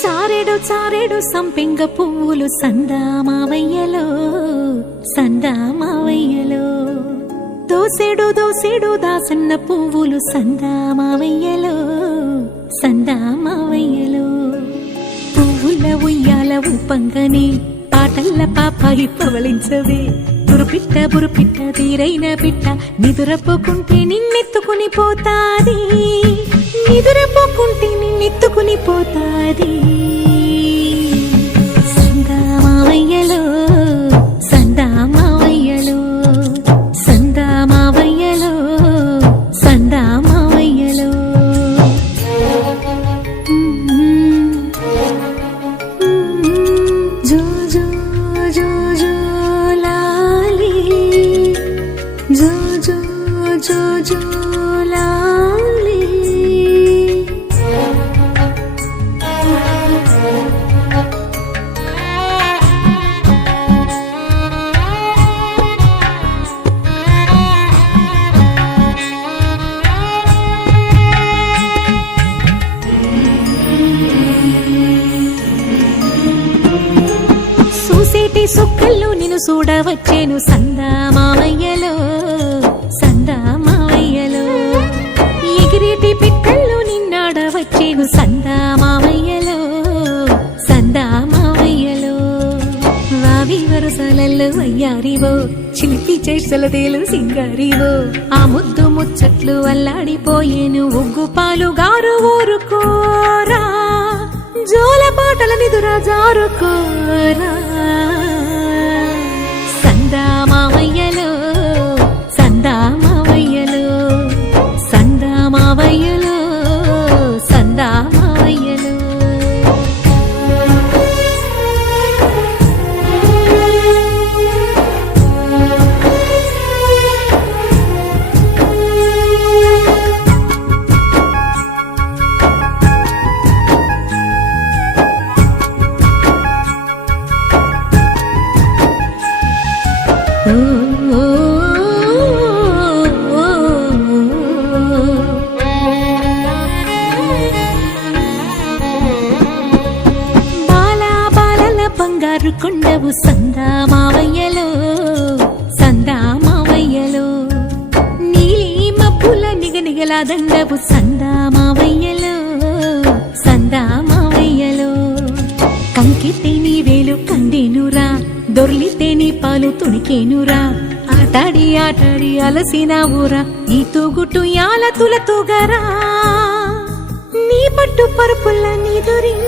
చారెడు చారెడు సంపెంగ పువ్వులు సందామావయ్యలో సందామావయ్యలో దోసెడు దోసెడు దాసన్న పువ్వులు సందామావయ్యలో సందామావయ్యలో పువ్వుల ఉయ్యాల ఊపంగనే పాటల్ల పాపాయి పవళించవే బురుపిట్ట తీరైన పిట్ట నిదురపోకుంటే నిన్నెత్తుకుని పోతాది నిదురపోకుంటే నిన్నెత్తుకుని పోతాది సందామావయ్యలో సందామావయ్యలో సందామావయ్యలో సందామావయ్యలో జో జో జో జో లాలి జో జో జో జో లాలి చూసేటి సుక్కల్లో నిన్ను చూడవచ్చేను సందామావయ్యలో సందామావయ్యలో ఎగిరేటి పిట్టల్లో నిన్నాడవచ్చేను సందామావయ్యలో సందామావయ్యలో వావి వరుసలల్లో వయ్యారివో చిలిపి చేసలదేలు సింగారివో ఆ ముద్దు ముచ్చట్లు అల్లాడిపోయేను ఉగ్గు పాలు గారు ఊరుకోరా జోల పాటల నిదురా జారుకోరా సందామావయ్యలో సందామావయ్యలో సందామావయ్యలో సందామావయ్యలో బంగారు కొండవు సందామావయ్యలో సందామావయ్యలో నీలి మబ్బుల నిగనిగల దండవు సందామావయ్యలో సందామావయ్యలో కంకితే నీ వేలు కందేనురా దొర్లితే నీ పాలు తుడికేనురా ఆటాడి ఆటాడి అలసిన ఊరా ఈ తూగుటు యాల తుల తూగరా నీ పట్టు పరుపుల్ల నీ దొరింగ్